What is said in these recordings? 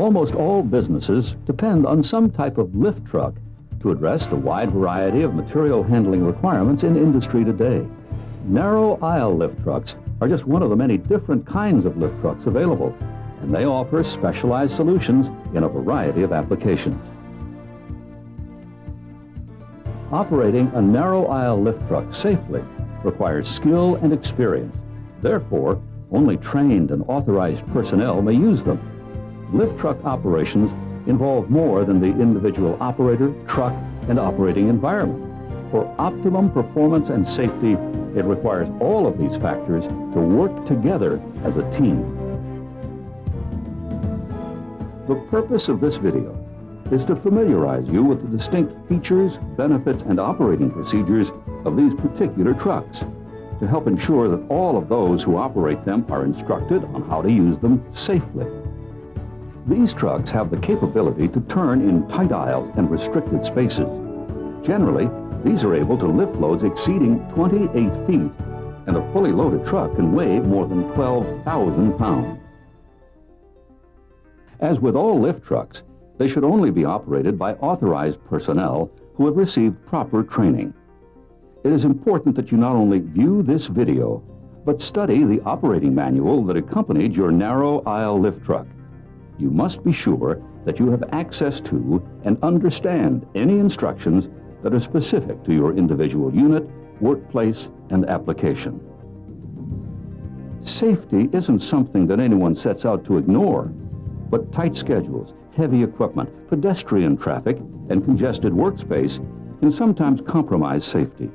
Almost all businesses depend on some type of lift truck to address the wide variety of material handling requirements in industry today. Narrow aisle lift trucks are just one of the many different kinds of lift trucks available, and they offer specialized solutions in a variety of applications. Operating a narrow aisle lift truck safely requires skill and experience. Therefore, only trained and authorized personnel may use them. Lift truck operations involve more than the individual operator, truck, and operating environment. For optimum performance and safety, it requires all of these factors to work together as a team. The purpose of this video is to familiarize you with the distinct features, benefits, and operating procedures of these particular trucks, to help ensure that all of those who operate them are instructed on how to use them safely. These trucks have the capability to turn in tight aisles and restricted spaces. Generally, these are able to lift loads exceeding 28 feet, and a fully loaded truck can weigh more than 12,000 pounds. As with all lift trucks, they should only be operated by authorized personnel who have received proper training. It is important that you not only view this video, but study the operating manual that accompanied your narrow aisle lift truck. You must be sure that you have access to and understand any instructions that are specific to your individual unit, workplace, and application. Safety isn't something that anyone sets out to ignore, but tight schedules, heavy equipment, pedestrian traffic, and congested workspace can sometimes compromise safety.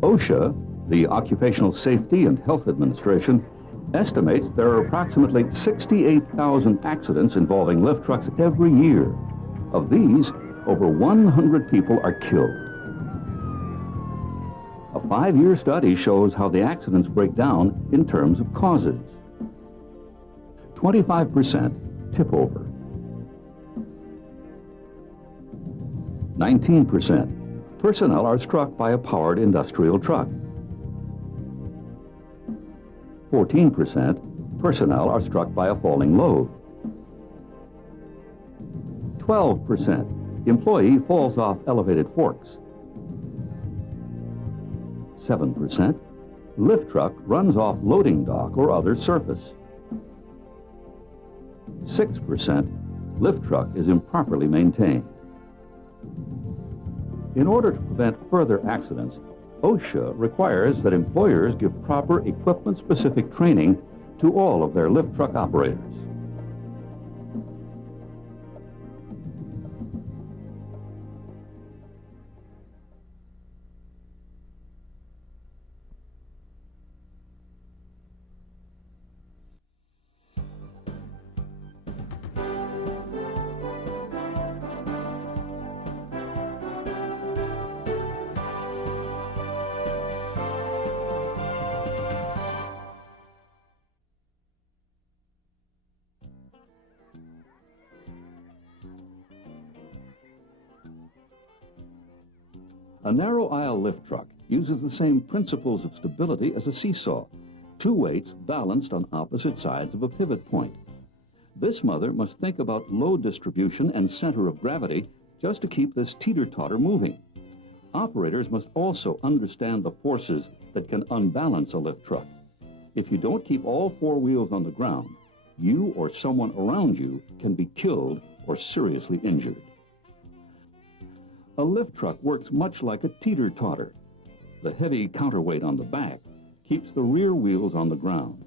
OSHA, the Occupational Safety and Health Administration, estimates there are approximately 68,000 accidents involving lift trucks every year. Of these, over 100 people are killed. A 5-year study shows how the accidents break down in terms of causes. 25% tip over. 19% personnel are struck by a powered industrial truck. 14% personnel are struck by a falling load. 12% employee falls off elevated forks. 7% lift truck runs off loading dock or other surface. 6% lift truck is improperly maintained. In order to prevent further accidents, OSHA requires that employers give proper equipment-specific training to all of their lift truck operators. A narrow aisle lift truck uses the same principles of stability as a seesaw, two weights balanced on opposite sides of a pivot point. This mother must think about load distribution and center of gravity just to keep this teeter-totter moving. Operators must also understand the forces that can unbalance a lift truck. If you don't keep all four wheels on the ground, you or someone around you can be killed or seriously injured. A lift truck works much like a teeter-totter. The heavy counterweight on the back keeps the rear wheels on the ground.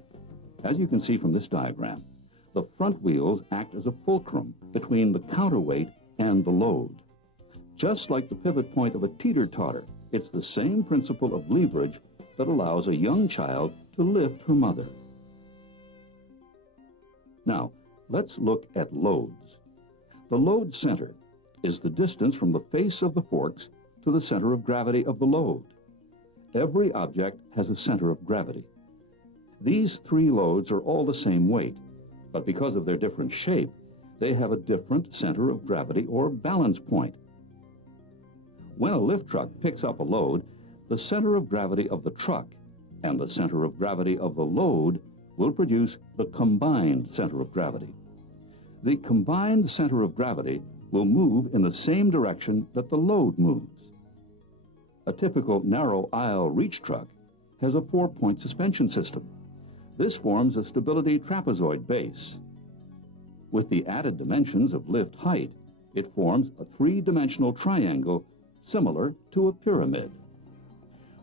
As you can see from this diagram, the front wheels act as a fulcrum between the counterweight and the load. Just like the pivot point of a teeter-totter, it's the same principle of leverage that allows a young child to lift her mother. Now, let's look at loads. The load center is the distance from the face of the forks to the center of gravity of the load. Every object has a center of gravity. These three loads are all the same weight, but because of their different shape, they have a different center of gravity or balance point. When a lift truck picks up a load, the center of gravity of the truck and the center of gravity of the load will produce the combined center of gravity. the combined center of gravity will move in the same direction that the load moves. A typical narrow aisle reach truck has a 4-point suspension system. This forms a stability trapezoid base. With the added dimensions of lift height, it forms a 3-dimensional triangle similar to a pyramid.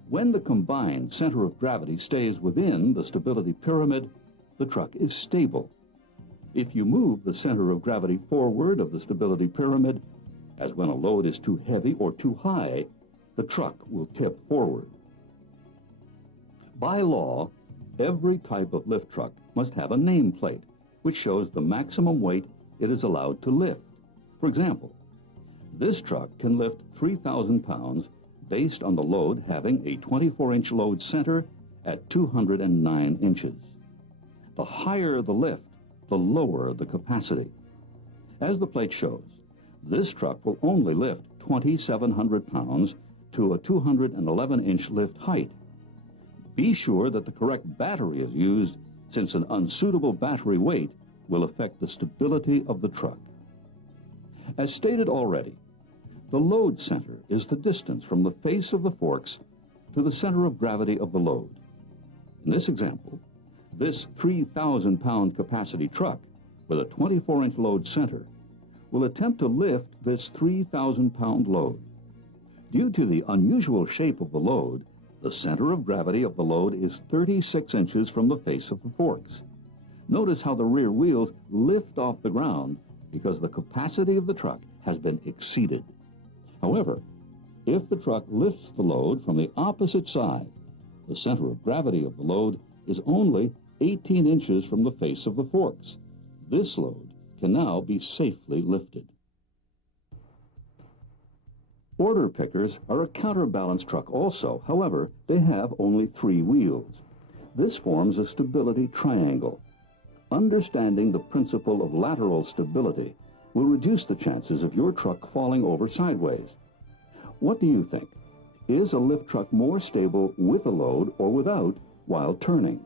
When the combined center of gravity stays within the stability pyramid, the truck is stable. If you move the center of gravity forward of the stability pyramid, as when a load is too heavy or too high, the truck will tip forward. By law, every type of lift truck must have a nameplate which shows the maximum weight it is allowed to lift. For example, this truck can lift 3,000 pounds based on the load having a 24-inch load center at 209 inches. The higher the lift, the lower the capacity. As the plate shows, this truck will only lift 2,700 pounds to a 211-inch lift height. Be sure that the correct battery is used, since an unsuitable battery weight will affect the stability of the truck. As stated already, the load center is the distance from the face of the forks to the center of gravity of the load. In this example, this 3,000-pound capacity truck with a 24-inch load center will attempt to lift this 3,000-pound load. Due to the unusual shape of the load, the center of gravity of the load is 36 inches from the face of the forks. Notice how the rear wheels lift off the ground because the capacity of the truck has been exceeded. However, if the truck lifts the load from the opposite side, the center of gravity of the load is only 18 inches from the face of the forks. This load can now be safely lifted. Order pickers are a counterbalance truck also. However, they have only 3 wheels. This forms a stability triangle. Understanding the principle of lateral stability will reduce the chances of your truck falling over sideways. What do you think? Is a lift truck more stable with a load or without while turning?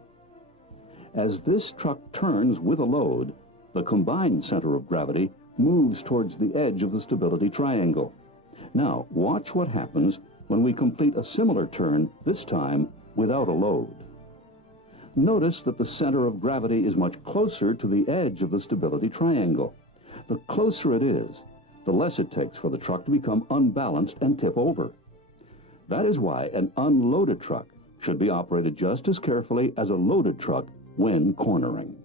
As this truck turns with a load, the combined center of gravity moves towards the edge of the stability triangle. Now, watch what happens when we complete a similar turn, this time without a load. Notice that the center of gravity is much closer to the edge of the stability triangle. The closer it is, the less it takes for the truck to become unbalanced and tip over. That is why an unloaded truck should be operated just as carefully as a loaded truck when cornering.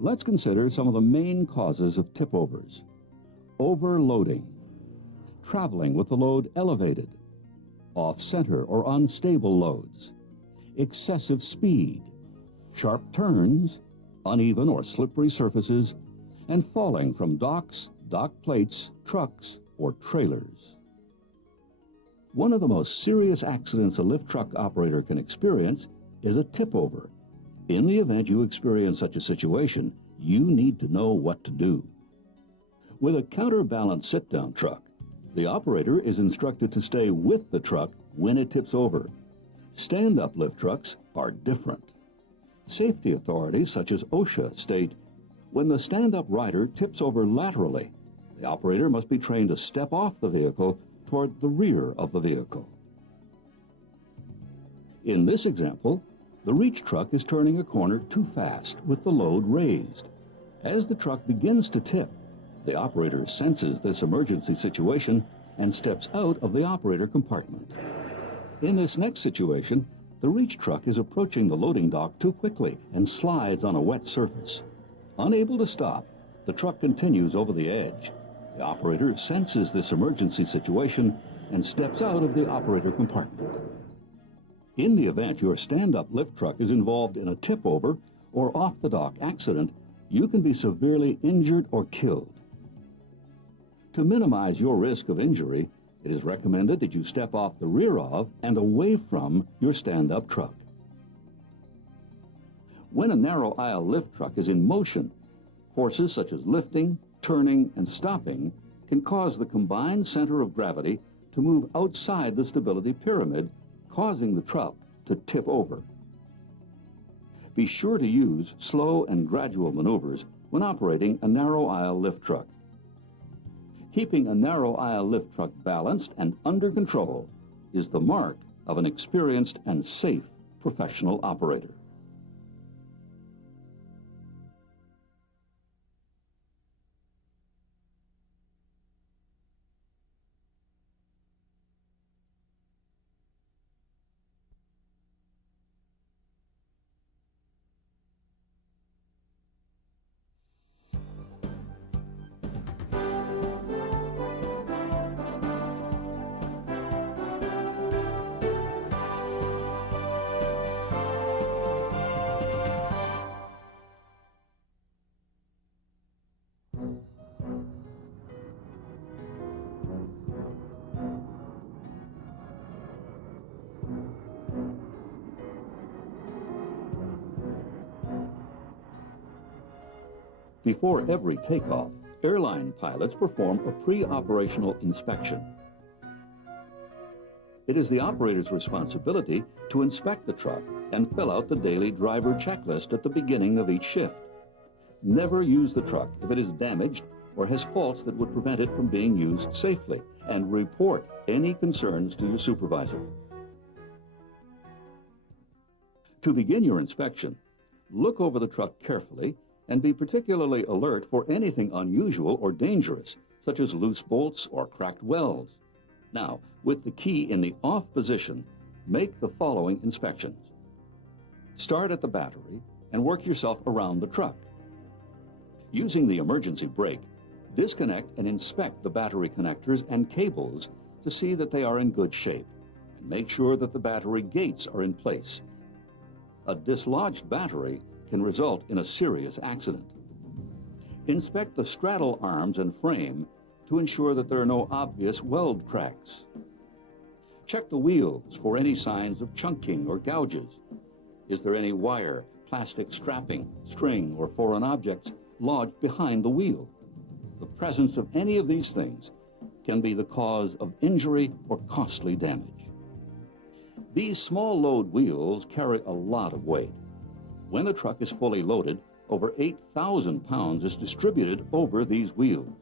Let's consider some of the main causes of tip-overs. Overloading, traveling with the load elevated, off-center or unstable loads, excessive speed, sharp turns, uneven or slippery surfaces, and falling from docks, dock plates, trucks, or trailers. One of the most serious accidents a lift truck operator can experience is a tip-over. In the event you experience such a situation, you need to know what to do. With a counterbalance sit-down truck, the operator is instructed to stay with the truck when it tips over. Stand-up lift trucks are different. Safety authorities such as OSHA state, when the stand-up rider tips over laterally, the operator must be trained to step off the vehicle toward the rear of the vehicle. In this example, the reach truck is turning a corner too fast with the load raised. As the truck begins to tip, the operator senses this emergency situation and steps out of the operator compartment. In this next situation, the reach truck is approaching the loading dock too quickly and slides on a wet surface. Unable to stop, the truck continues over the edge. The operator senses this emergency situation and steps out of the operator compartment. In the event your stand-up lift truck is involved in a tip-over or off-the-dock accident, you can be severely injured or killed. To minimize your risk of injury, it is recommended that you step off the rear of and away from your stand-up truck. When a narrow aisle lift truck is in motion, forces such as lifting, turning, and stopping can cause the combined center of gravity to move outside the stability pyramid, causing the truck to tip over. Be sure to use slow and gradual maneuvers when operating a narrow aisle lift truck. Keeping a narrow aisle lift truck balanced and under control is the mark of an experienced and safe professional operator. Before every takeoff, airline pilots perform a pre-operational inspection. It is the operator's responsibility to inspect the truck and fill out the daily driver checklist at the beginning of each shift. Never use the truck if it is damaged or has faults that would prevent it from being used safely, and report any concerns to your supervisor. To begin your inspection, look over the truck carefully and be particularly alert for anything unusual or dangerous, such as loose bolts or cracked welds. Now, with the key in the off position, make the following inspections. Start at the battery and work yourself around the truck. Using the emergency brake, disconnect and inspect the battery connectors and cables to see that they are in good shape, and make sure that the battery gates are in place. A dislodged battery can result in a serious accident. Inspect the straddle arms and frame to ensure that there are no obvious weld cracks. Check the wheels for any signs of chunking or gouges. Is there any wire, plastic strapping, string, or foreign objects lodged behind the wheel? The presence of any of these things can be the cause of injury or costly damage. These small load wheels carry a lot of weight. When a truck is fully loaded, over 8,000 pounds is distributed over these wheels.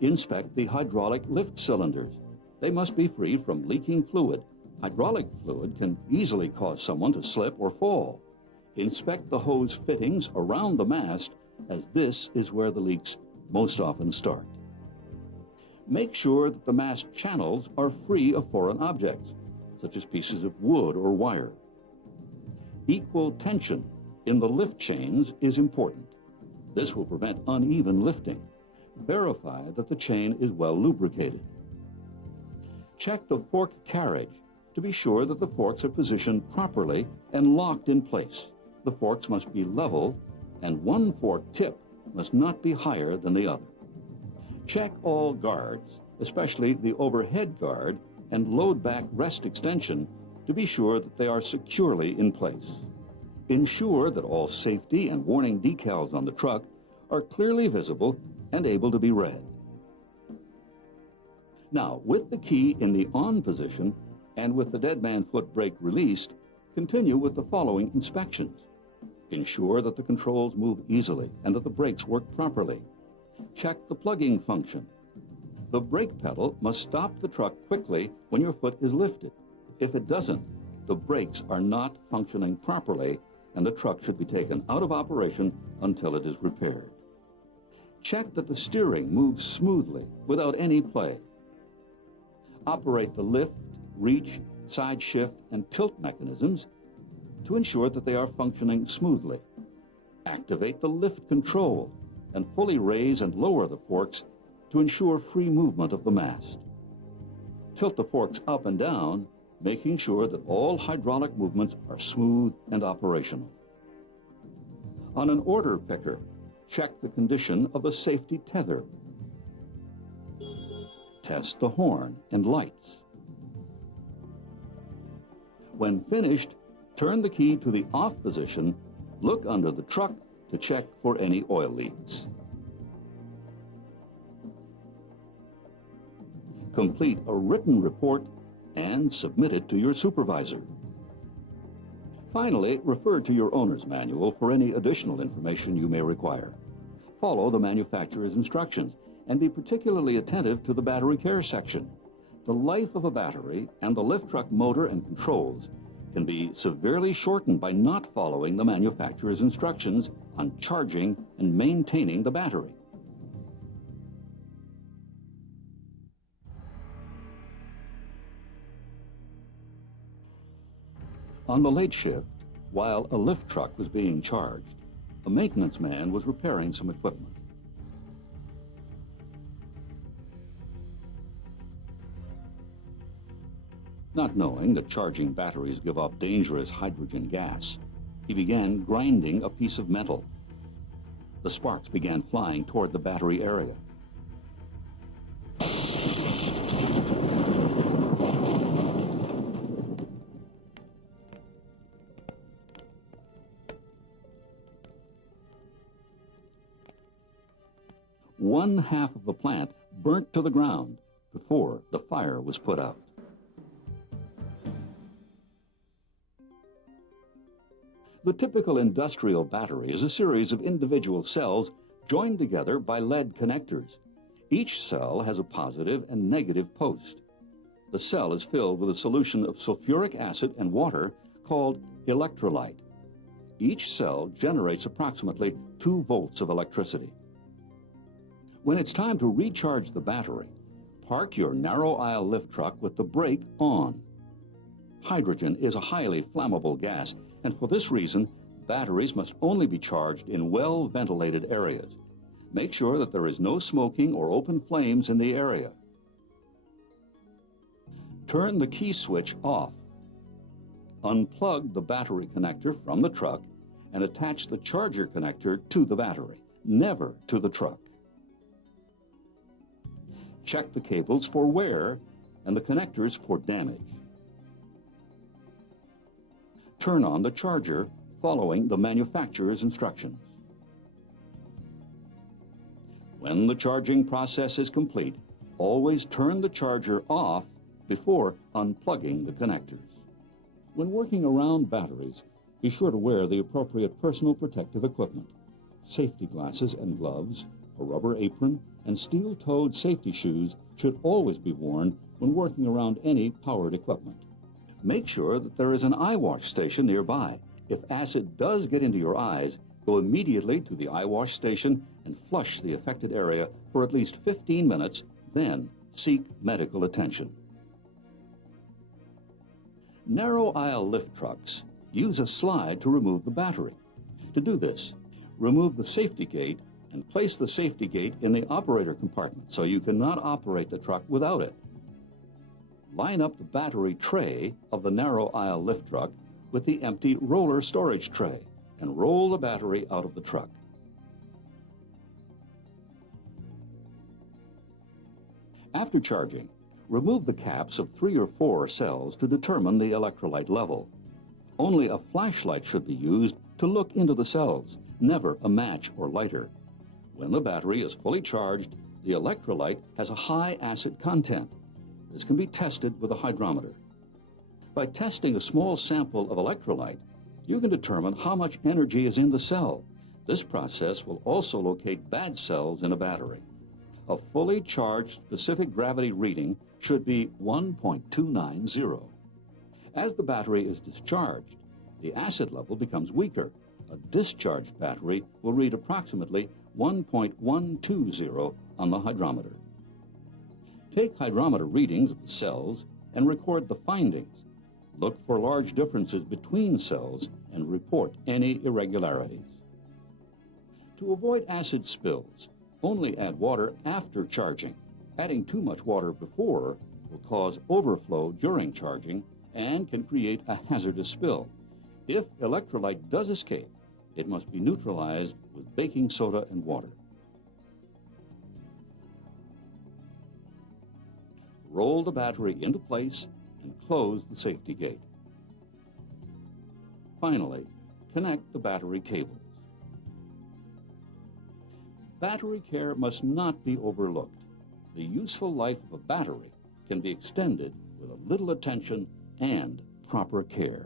Inspect the hydraulic lift cylinders. They must be free from leaking fluid. Hydraulic fluid can easily cause someone to slip or fall. Inspect the hose fittings around the mast, as this is where the leaks most often start. Make sure that the mast channels are free of foreign objects, such as pieces of wood or wire. Equal tension in the lift chains is important. This will prevent uneven lifting. Verify that the chain is well lubricated. Check the fork carriage to be sure that the forks are positioned properly and locked in place. The forks must be level, and one fork tip must not be higher than the other. Check all guards, especially the overhead guard and load back rest extension, to be sure that they are securely in place. Ensure that all safety and warning decals on the truck are clearly visible and able to be read. Now, with the key in the on position and with the dead man foot brake released, continue with the following inspections. Ensure that the controls move easily and that the brakes work properly. Check the plugging function. The brake pedal must stop the truck quickly when your foot is lifted. If it doesn't, the brakes are not functioning properly, and the truck should be taken out of operation until it is repaired. Check that the steering moves smoothly without any play. Operate the lift, reach, side shift, and tilt mechanisms to ensure that they are functioning smoothly. Activate the lift control and fully raise and lower the forks to ensure free movement of the mast. Tilt the forks up and down, making sure that all hydraulic movements are smooth and operational. On an order picker, check the condition of the safety tether. Test the horn and lights. When finished, turn the key to the off position, look under the truck to check for any oil leaks. Complete a written report and submit it to your supervisor. Finally, refer to your owner's manual for any additional information you may require. Follow the manufacturer's instructions and be particularly attentive to the battery care section. The life of a battery and the lift truck motor and controls can be severely shortened by not following the manufacturer's instructions on charging and maintaining the battery. On the late shift, while a lift truck was being charged, a maintenance man was repairing some equipment. Not knowing that charging batteries give off dangerous hydrogen gas, he began grinding a piece of metal. The sparks began flying toward the battery area. One half of the plant burnt to the ground before the fire was put out. The typical industrial battery is a series of individual cells joined together by lead connectors. Each cell has a positive and negative post. The cell is filled with a solution of sulfuric acid and water called electrolyte. Each cell generates approximately 2 volts of electricity. When it's time to recharge the battery, park your narrow aisle lift truck with the brake on. Hydrogen is a highly flammable gas, and for this reason, batteries must only be charged in well-ventilated areas. Make sure that there is no smoking or open flames in the area. Turn the key switch off. Unplug the battery connector from the truck and attach the charger connector to the battery, never to the truck. Check the cables for wear and the connectors for damage. Turn on the charger following the manufacturer's instructions. When the charging process is complete, always turn the charger off before unplugging the connectors. When working around batteries, be sure to wear the appropriate personal protective equipment. Safety glasses and gloves, a rubber apron, and steel-toed safety shoes should always be worn when working around any powered equipment. Make sure that there is an eye wash station nearby. If acid does get into your eyes, go immediately to the eye wash station and flush the affected area for at least 15 minutes, then seek medical attention. Narrow aisle lift trucks use a slide to remove the battery. To do this, remove the safety gate and place the safety gate in the operator compartment so you cannot operate the truck without it. Line up the battery tray of the narrow aisle lift truck with the empty roller storage tray and roll the battery out of the truck. After charging, remove the caps of 3 or 4 cells to determine the electrolyte level. Only a flashlight should be used to look into the cells, never a match or lighter. When the battery is fully charged, the electrolyte has a high acid content. This can be tested with a hydrometer. By testing a small sample of electrolyte, you can determine how much energy is in the cell. This process will also locate bad cells in a battery. A fully charged specific gravity reading should be 1.290. As the battery is discharged, the acid level becomes weaker. A discharged battery will read approximately 1.120 on the hydrometer. Take hydrometer readings of the cells and record the findings. Look for large differences between cells and report any irregularities. To avoid acid spills, only add water after charging. Adding too much water before will cause overflow during charging and can create a hazardous spill. If electrolyte does escape, it must be neutralized with baking soda and water. Roll the battery into place and close the safety gate. Finally, connect the battery cables. Battery care must not be overlooked. The useful life of a battery can be extended with a little attention and proper care.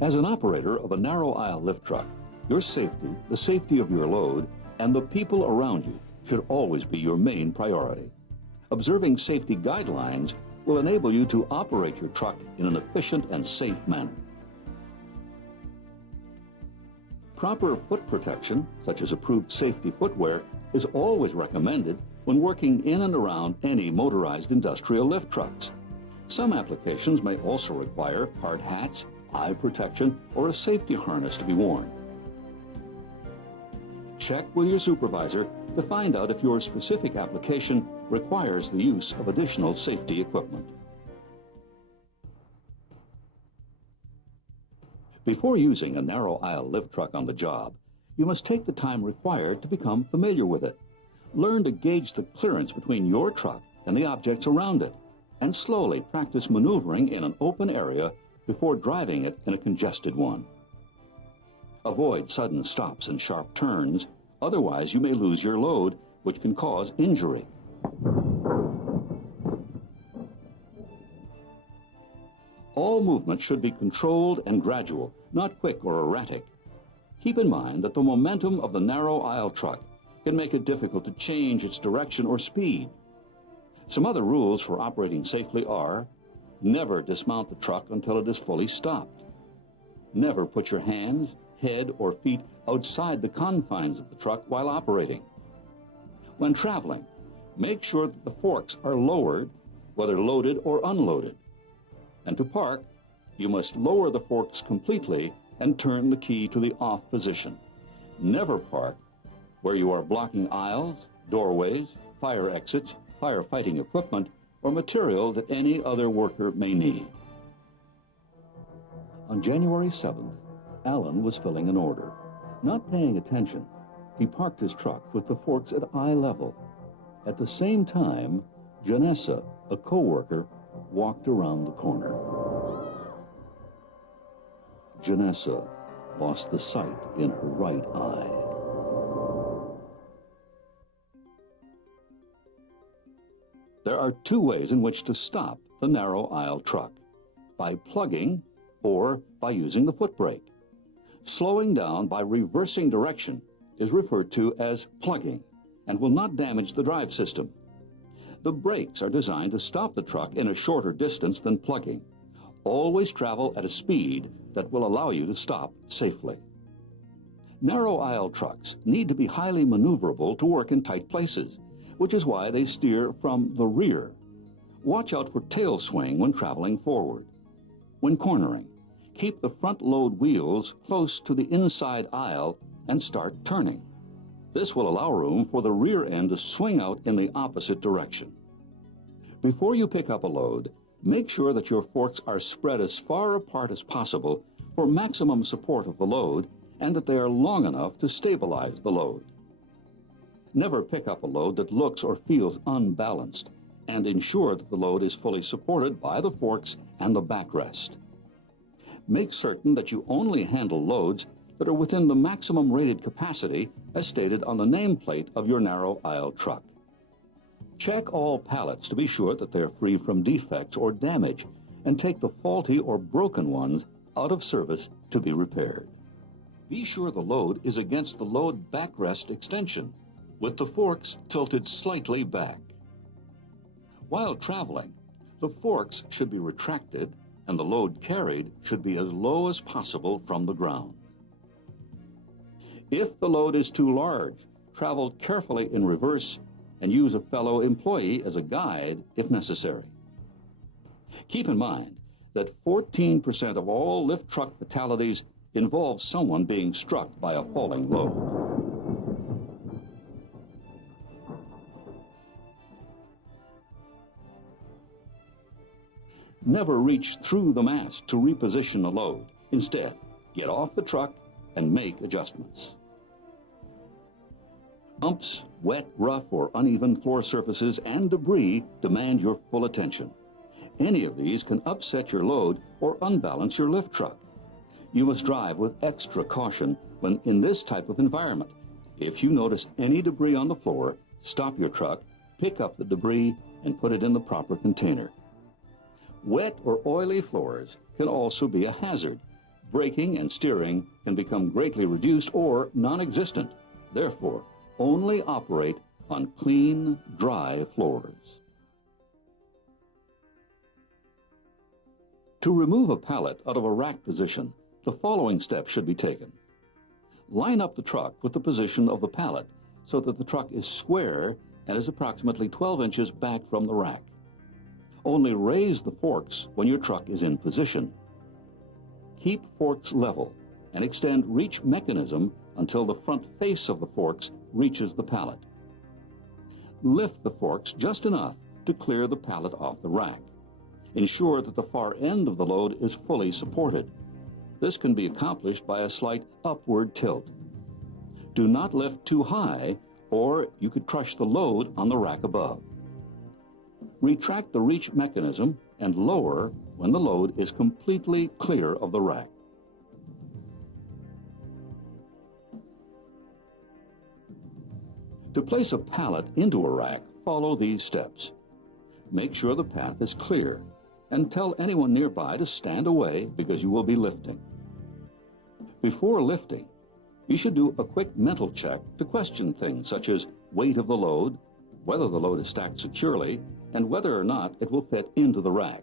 As an operator of a narrow aisle lift truck, your safety, the safety of your load, and the people around you should always be your main priority. Observing safety guidelines will enable you to operate your truck in an efficient and safe manner. Proper foot protection, such as approved safety footwear, is always recommended when working in and around any motorized industrial lift trucks. Some applications may also require hard hats, eye protection, or a safety harness to be worn. Check with your supervisor to find out if your specific application requires the use of additional safety equipment. Before using a narrow aisle lift truck on the job, you must take the time required to become familiar with it. Learn to gauge the clearance between your truck and the objects around it, and slowly practice maneuvering in an open area before driving it in a congested one. Avoid sudden stops and sharp turns, otherwise you may lose your load, which can cause injury. All movement should be controlled and gradual, not quick or erratic. Keep in mind that the momentum of the narrow aisle truck can make it difficult to change its direction or speed. Some other rules for operating safely are: never dismount the truck until it is fully stopped. Never put your hands, head, or feet outside the confines of the truck while operating. When traveling, make sure that the forks are lowered, whether loaded or unloaded. And to park, you must lower the forks completely and turn the key to the off position. Never park where you are blocking aisles, doorways, fire exits, firefighting equipment, or material that any other worker may need. On January 7th, Alan was filling an order. Not paying attention, he parked his truck with the forks at eye level. At the same time, Janessa, a co-worker, walked around the corner. Janessa lost the sight in her right eye. There are two ways in which to stop the narrow aisle truck: by plugging or by using the foot brake. Slowing down by reversing direction is referred to as plugging and will not damage the drive system. The brakes are designed to stop the truck in a shorter distance than plugging. Always travel at a speed that will allow you to stop safely. Narrow aisle trucks need to be highly maneuverable to work in tight places, which is why they steer from the rear. Watch out for tail swing when traveling forward. When cornering, keep the front load wheels close to the inside aisle and start turning. This will allow room for the rear end to swing out in the opposite direction. Before you pick up a load, make sure that your forks are spread as far apart as possible for maximum support of the load, and that they are long enough to stabilize the load. Never pick up a load that looks or feels unbalanced, and ensure that the load is fully supported by the forks and the backrest. Make certain that you only handle loads that are within the maximum rated capacity as stated on the nameplate of your narrow aisle truck. Check all pallets to be sure that they are free from defects or damage, and take the faulty or broken ones out of service to be repaired. Be sure the load is against the load backrest extension, with the forks tilted slightly back. While traveling, the forks should be retracted and the load carried should be as low as possible from the ground. If the load is too large, travel carefully in reverse and use a fellow employee as a guide if necessary. Keep in mind that 14% of all lift truck fatalities involve someone being struck by a falling load. Never reach through the mast to reposition a load. Instead, get off the truck and make adjustments. Bumps, wet, rough, or uneven floor surfaces and debris demand your full attention. Any of these can upset your load or unbalance your lift truck. You must drive with extra caution when in this type of environment. If you notice any debris on the floor, stop your truck, pick up the debris, and put it in the proper container. Wet or oily floors can also be a hazard. braking and steering can become greatly reduced or non-existent. Therefore, only operate on clean, dry floors. To remove a pallet out of a rack position, the following steps should be taken. Line up the truck with the position of the pallet so that the truck is square and is approximately 12 inches back from the rack. Only raise the forks when your truck is in position. Keep forks level and extend reach mechanism until the front face of the forks reaches the pallet. Lift the forks just enough to clear the pallet off the rack. Ensure that the far end of the load is fully supported. This can be accomplished by a slight upward tilt. Do not lift too high, or you could crush the load on the rack above. Retract the reach mechanism and lower when the load is completely clear of the rack. To place a pallet into a rack, follow these steps. Make sure the path is clear, and tell anyone nearby to stand away because you will be lifting. Before lifting, you should do a quick mental check to question things such as weight of the load, whether the load is stacked securely, and whether or not it will fit into the rack.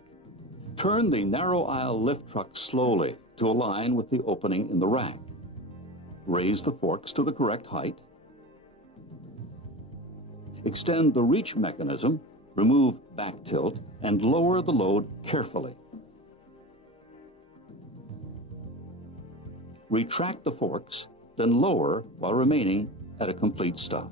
Turn the narrow aisle lift truck slowly to align with the opening in the rack. Raise the forks to the correct height. Extend the reach mechanism, remove back tilt, and lower the load carefully. Retract the forks, then lower while remaining at a complete stop.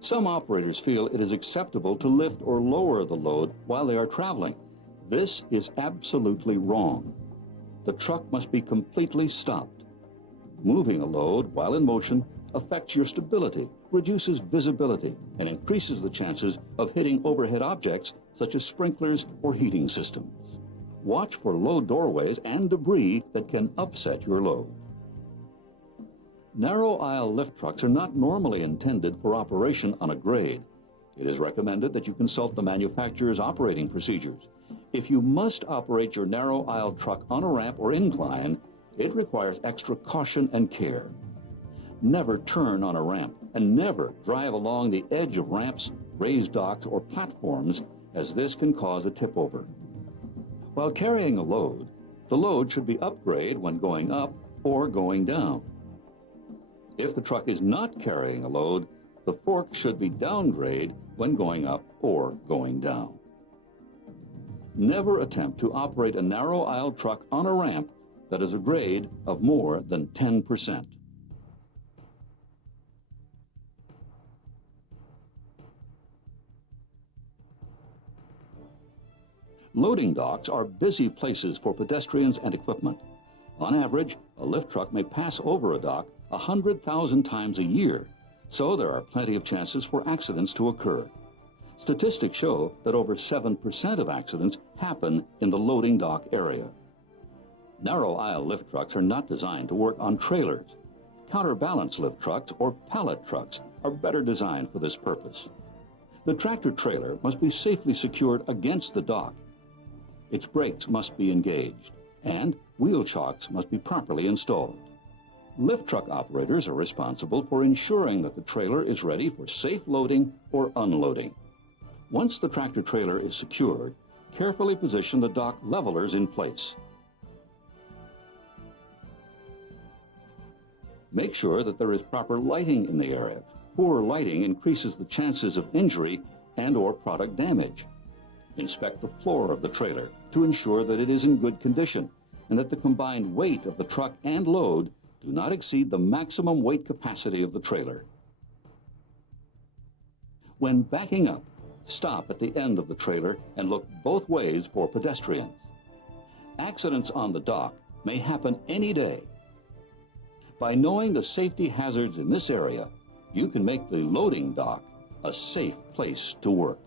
Some operators feel it is acceptable to lift or lower the load while they are traveling. This is absolutely wrong. The truck must be completely stopped. Moving a load while in motion affects your stability, reduces visibility, and increases the chances of hitting overhead objects such as sprinklers or heating systems. Watch for low doorways and debris that can upset your load. Narrow aisle lift trucks are not normally intended for operation on a grade. It is recommended that you consult the manufacturer's operating procedures. If you must operate your narrow aisle truck on a ramp or incline, it requires extra caution and care. Never turn on a ramp and never drive along the edge of ramps, raised docks, or platforms, as this can cause a tip over. While carrying a load, the load should be upgrade when going up or going down. If the truck is not carrying a load, the fork should be downgrade when going up or going down. Never attempt to operate a narrow aisle truck on a ramp that is a grade of more than 10%. Loading docks are busy places for pedestrians and equipment. On average, a lift truck may pass over a dock 100,000 times a year, so there are plenty of chances for accidents to occur. Statistics show that over 7% of accidents happen in the loading dock area. Narrow aisle lift trucks are not designed to work on trailers. Counterbalance lift trucks or pallet trucks are better designed for this purpose. The tractor trailer must be safely secured against the dock. Its brakes must be engaged, and wheel chocks must be properly installed. Lift truck operators are responsible for ensuring that the trailer is ready for safe loading or unloading. Once the tractor trailer is secured, carefully position the dock levelers in place. Make sure that there is proper lighting in the area. Poor lighting increases the chances of injury and/or product damage. Inspect the floor of the trailer to ensure that it is in good condition and that the combined weight of the truck and load do not exceed the maximum weight capacity of the trailer. When backing up, stop at the end of the trailer and look both ways for pedestrians. Accidents on the dock may happen any day. By knowing the safety hazards in this area, you can make the loading dock a safe place to work.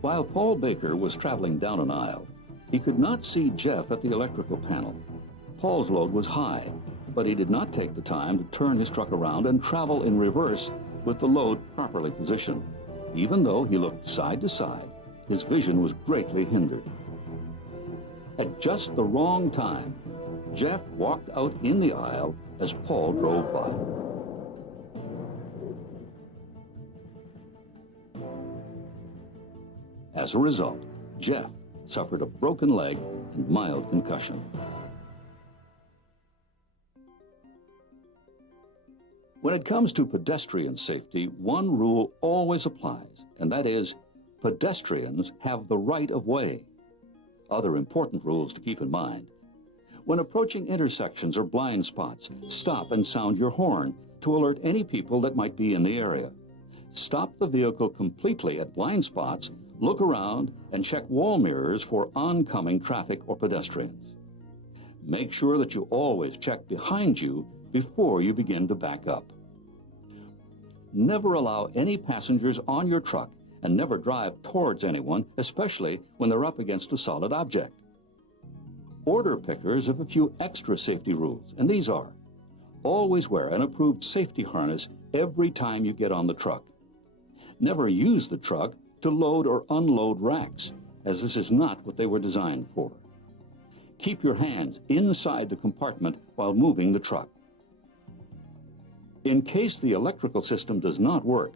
While Paul Baker was traveling down an aisle, He could not see Jeff at the electrical panel. Paul's load was high, but he did not take the time to turn his truck around and travel in reverse with the load properly positioned. Even though he looked side to side, his vision was greatly hindered. At just the wrong time, Jeff walked out in the aisle as Paul drove by. As a result, Jeff suffered a broken leg and mild concussion. When it comes to pedestrian safety, one rule always applies, and that is, pedestrians have the right of way. Other important rules to keep in mind. When approaching intersections or blind spots, stop and sound your horn to alert any people that might be in the area. Stop the vehicle completely at blind spots, look around, and check wall mirrors for oncoming traffic or pedestrians. Make sure that you always check behind you before you begin to back up. Never allow any passengers on your truck and never drive towards anyone, especially when they're up against a solid object. Order pickers have a few extra safety rules, and these are: always wear an approved safety harness every time you get on the truck. Never use the truck to load or unload racks, as this is not what they were designed for. Keep your hands inside the compartment while moving the truck. In case the electrical system does not work,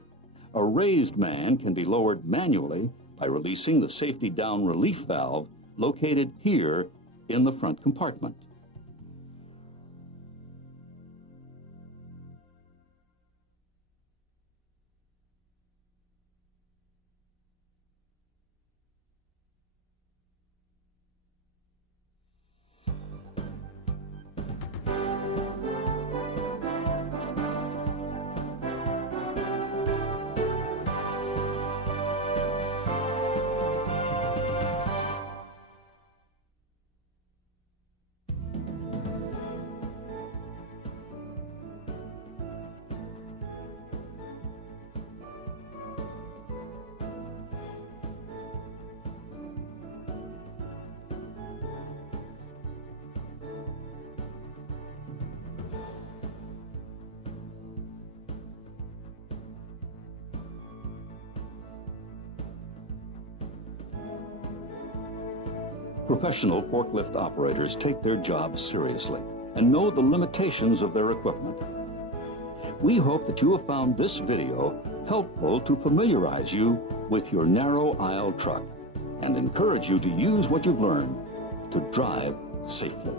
a raised man can be lowered manually by releasing the safety down relief valve located here in the front compartment. Professional forklift operators take their jobs seriously and know the limitations of their equipment. We hope that you have found this video helpful to familiarize you with your narrow aisle truck and encourage you to use what you've learned to drive safely.